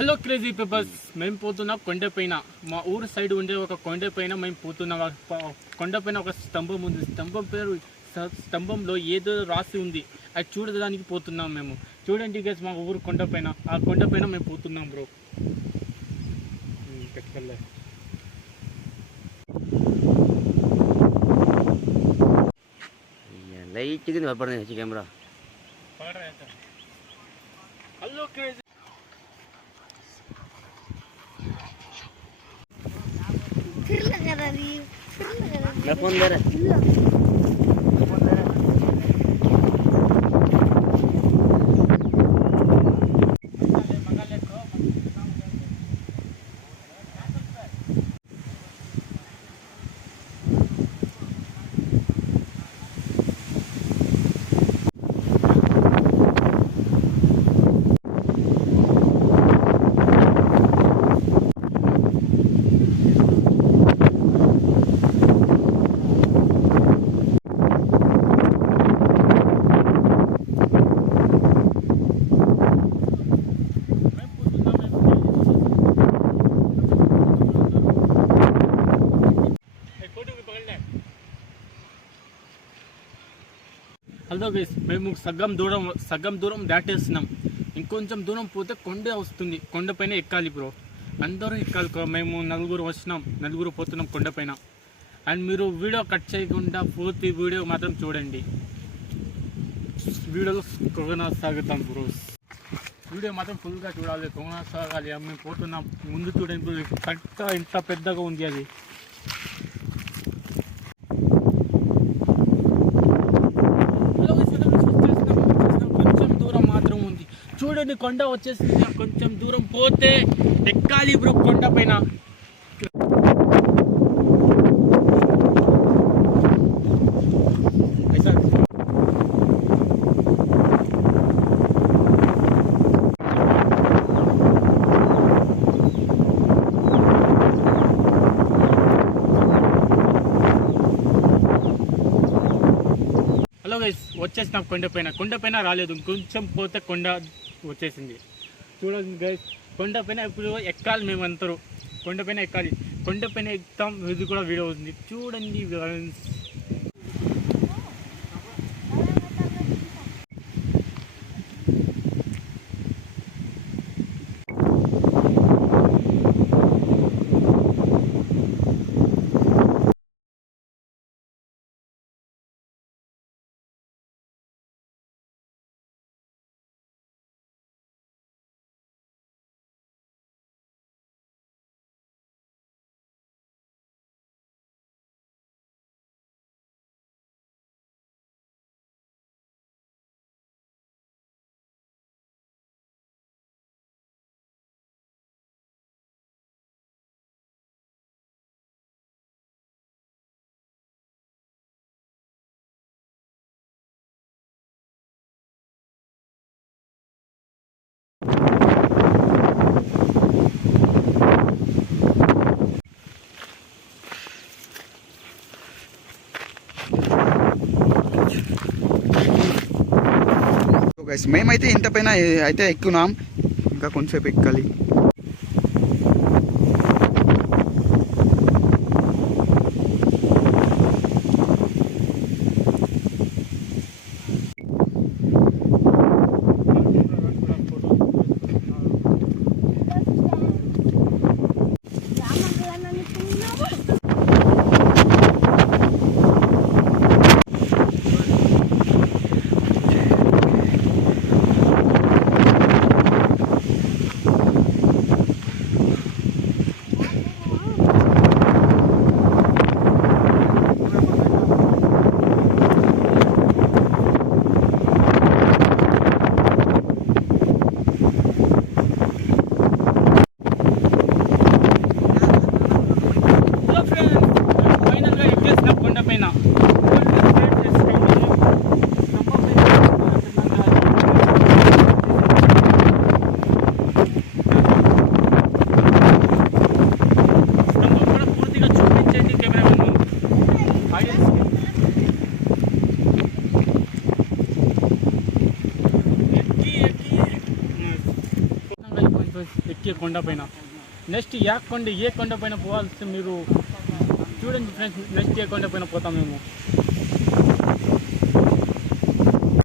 Hello crazy peoples, మేము పోతున్నాం కొండపైన. మా ఊరు సైడ్ ఉండే ఒక కొండపైన మేము పోతున్నాం. కొండపైన ఒక స్తంభం ఉంది. స్తంభంలో ఏదో రాసి ఉంది. అది చూడడానికి పోతున్నాం మేము. చూడండి గైస్, మా ఊరు కొండపైన. ఆ కొండపైన మేము పోతున్నాం బ్రో. పెట్టుకెళ్ళే లైట్గా పడుతుంది కెమెరా. హలో క్రేజీ मैं फोन दे रहा హలో గైస్, మేము సగం దూరం దాటేస్తున్నాం. ఇంకొంచెం దూరం పోతే కొండ వస్తుంది. కొండపైన ఎక్కాలి బ్రో. అందరూ ఎక్కాలి. మేము నలుగురు పోతున్నాం కొండపైన. అండ్ మీరు వీడియో కట్ చేయకుండా పూర్తి వీడియో మాత్రం చూడండి. వీడియోలో కొనసాగుతాం బ్రో. వీడియో మాత్రం ఫుల్గా చూడాలి, కొనసాగాలి. మేము పోతున్నాం. ముందు చూడండి బ్రో, కరెక్ట్గా ఇంత పెద్దగా ఉంది అది. చూడండి, కొండ వచ్చేసింది. కొంచెం దూరం పోతే ఎక్కాలి బ్రో కొండ పైన. హలో గైస్, వచ్చేసినాం కొండపైన రాలేదు. కొంచెం పోతే కొండ వచ్చేసింది. చూడండి గైస్, కొండపైన ఇప్పుడు ఎక్కాలి. మేమందరూ కొండపైన ఎక్కాలి. కొండపైన ఎక్కుతాం. ఇది కూడా వీడియో ఉంది, చూడండి ఫ్రెండ్స్. మేమైతే ఇంత పైన అయితే ఎక్కున్నాం. ఇంకా కొంచెంసేపు ఎక్కాలి. ఎక్కే కొండ పైన. నెక్స్ట్ ఏ కొండ పైన పోవాల్సి మీరు చూడండి ఫ్రెండ్స్. నెక్స్ట్ ఏ కొండ పైన పోతాం మేము.